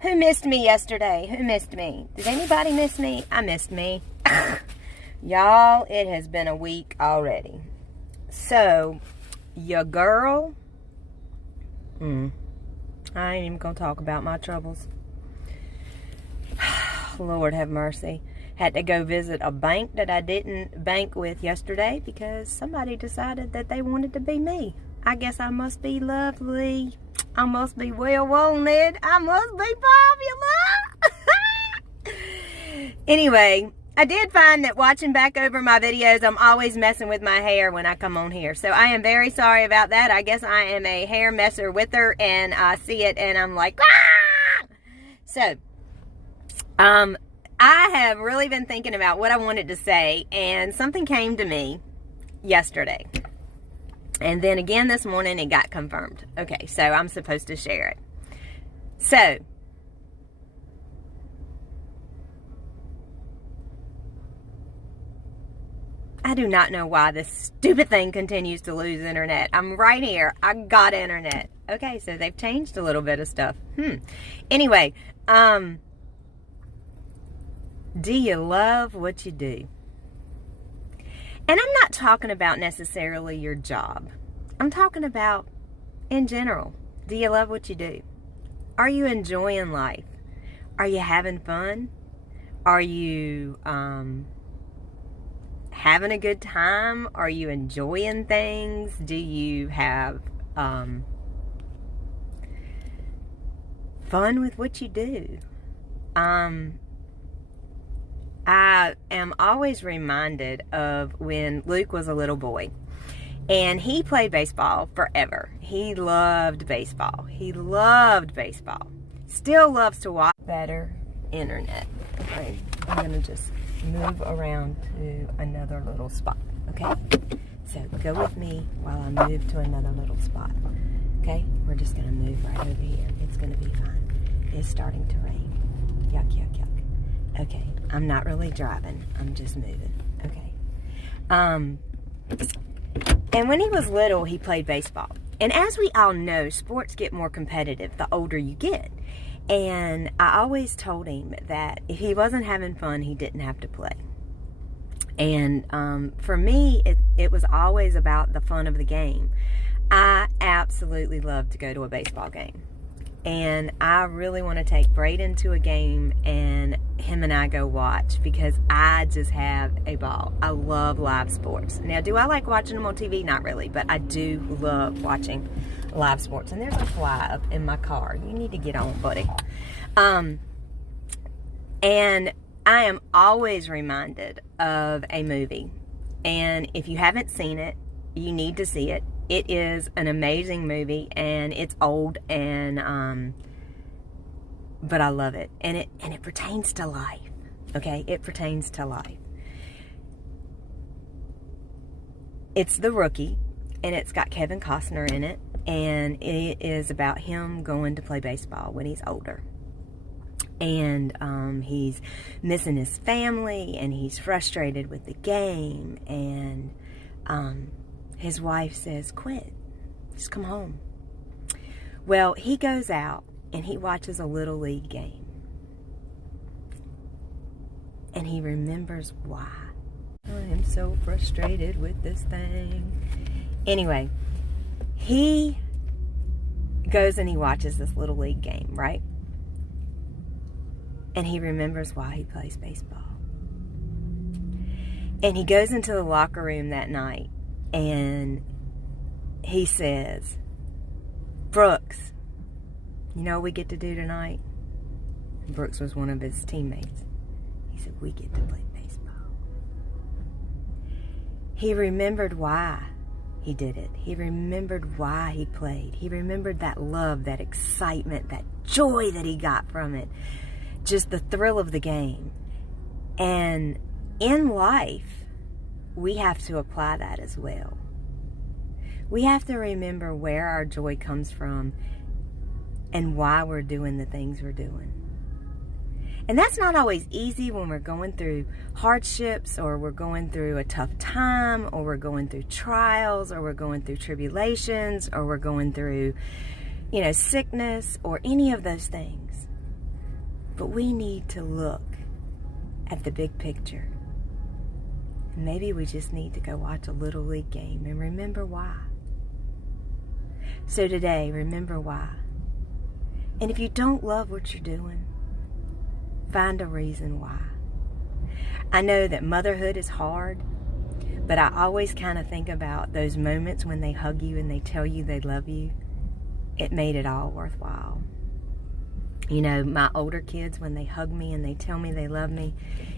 Who missed me yesterday? Who missed me? Did anybody miss me? I missed me. Y'all, it has been a week already. So, your girl, I ain't even gonna talk about my troubles. Lord have mercy. Had to go visit a bank that I didn't bank with yesterday because somebody decided that they wanted to be me. I guess I must be lovely. I must be well wanted. I must be popular. Anyway, I did find that watching back over my videos, I'm always messing with my hair when I come on here. So I am very sorry about that. I guess I am a hair messer with her, and I see it and I'm like, ah! So, I have really been thinking about what I wanted to say, and something came to me yesterday. And then again this morning, it got confirmed. Okay, so I'm supposed to share it. So, I do not know why this stupid thing continues to lose internet. I'm right here. I got internet. Okay, so they've changed a little bit of stuff. Anyway, do you love what you do? And I'm not talking about necessarily your job. I'm talking about in general. Do you love what you do? Are you enjoying life? Are you having fun? Are you having a good time? Are you enjoying things? Do you have fun with what you do? I am always reminded of when Luke was a little boy, and he played baseball forever. He loved baseball. He loved baseball. Still loves to watch. Better internet. Okay, I'm going to just move around to another little spot. Okay, so go with me while I move to another little spot. Okay, we're just going to move right over here. It's going to be fine. It's starting to rain. Yuck, yuck, yuck. Okay, I'm not really driving. I'm just moving. Okay. And when he was little, he played baseball. And as we all know, sports get more competitive the older you get. And I always told him that if he wasn't having fun, he didn't have to play. And for me, it was always about the fun of the game. I absolutely love to go to a baseball game. And I really want to take Braden to a game and him and I go watch because I just have a ball. I love live sports. Now, do I like watching them on TV? Not really, but I do love watching live sports. And there's a fly up in my car. You need to get on, buddy. And I am always reminded of a movie. And if you haven't seen it, you need to see it. It is an amazing movie, and it's old, and but I love it, and it pertains to life. Okay, it pertains to life. It's The Rookie, and it's got Kevin Costner in it, and it is about him going to play baseball when he's older, and he's missing his family, and he's frustrated with the game, and his wife says, quit, just come home. Well, he goes out and he watches a little league game. And he remembers why. I am so frustrated with this thing. Anyway, he goes and he watches this little league game, right? And he remembers why he plays baseball. And he goes into the locker room that night. And he says, Brooks, you know what we get to do tonight? Brooks was one of his teammates. He said, we get to play baseball. He remembered why he did it. He remembered why he played. He remembered that love, that excitement, that joy that he got from it. Just the thrill of the game. And in life, we have to apply that as well. We have to remember where our joy comes from and why we're doing the things we're doing. And that's not always easy when we're going through hardships, or we're going through a tough time, or we're going through trials, or we're going through tribulations, or we're going through, sickness, or any of those things. But we need to look at the big picture. And maybe we just need to go watch a Little League game and remember why. So today, remember why. And if you don't love what you're doing, find a reason why. I know that motherhood is hard, but I always kind of think about those moments when they hug you and they tell you they love you. It made it all worthwhile. You know, my older kids, when they hug me and they tell me they love me,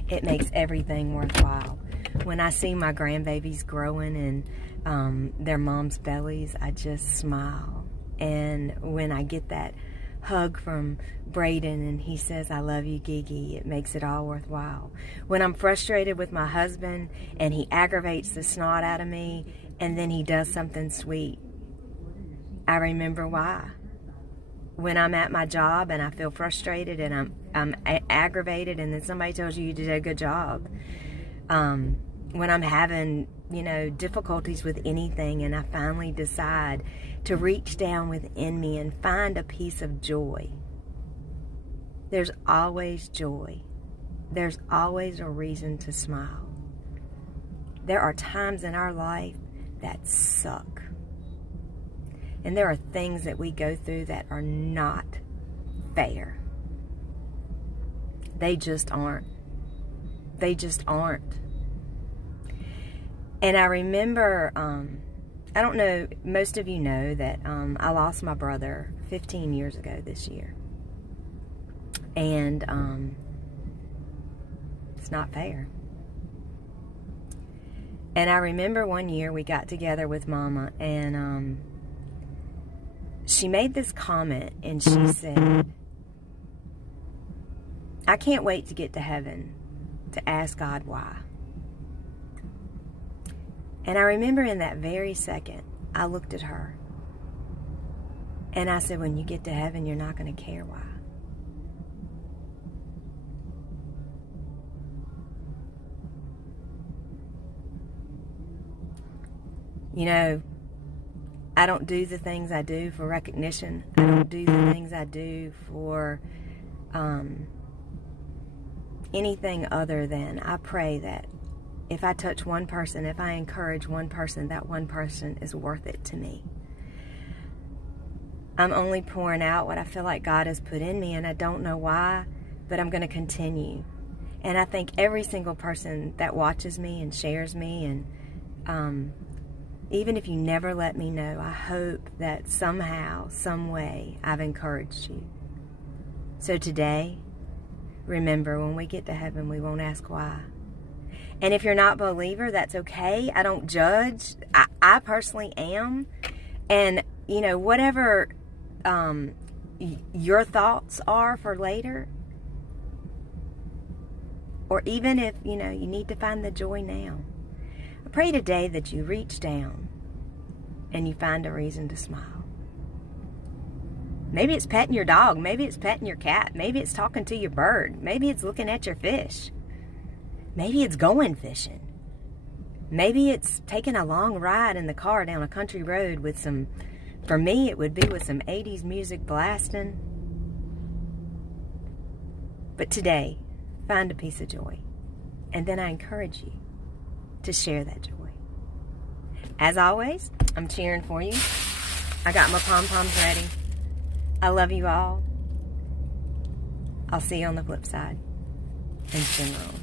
it makes everything worthwhile. When I see my grandbabies growing in their mom's bellies, I just smile. And when I get that hug from Braden and he says, I love you, Gigi, it makes it all worthwhile. When I'm frustrated with my husband and he aggravates the snot out of me and then he does something sweet, I remember why. When I'm at my job and I feel frustrated and I'm aggravated and then somebody tells you did a good job. When I'm having, difficulties with anything and I finally decide to reach down within me and find a piece of joy. There's always joy. There's always a reason to smile. There are times in our life that suck. And there are things that we go through that are not fair. They just aren't. They just aren't. And I remember, I don't know, most of you know that I lost my brother 15 years ago this year. And it's not fair. And I remember one year we got together with Mama and she made this comment and she said, I can't wait to get to heaven to ask God why. And I remember in that very second, I looked at her and I said, when you get to heaven, you're not going to care why. I don't do the things I do for recognition. I don't do the things I do for anything other than I pray that if I touch one person, if I encourage one person, that one person is worth it to me. I'm only pouring out what I feel like God has put in me, and I don't know why, but I'm going to continue. And I think every single person that watches me and shares me, and even if you never let me know, I hope that somehow, some way, I've encouraged you. So today, remember, when we get to heaven, we won't ask why. And if you're not a believer, that's okay. I don't judge. I personally am. And, whatever your thoughts are for later, or even if, you need to find the joy now, I pray today that you reach down and you find a reason to smile. Maybe it's petting your dog. Maybe it's petting your cat. Maybe it's talking to your bird. Maybe it's looking at your fish. Maybe it's going fishing. Maybe it's taking a long ride in the car down a country road with some, for me it would be with some 80s music blasting. But today, find a piece of joy. And then I encourage you to share that joy. As always, I'm cheering for you. I got my pom-poms ready. I love you all. I'll see you on the flip side. And shalom.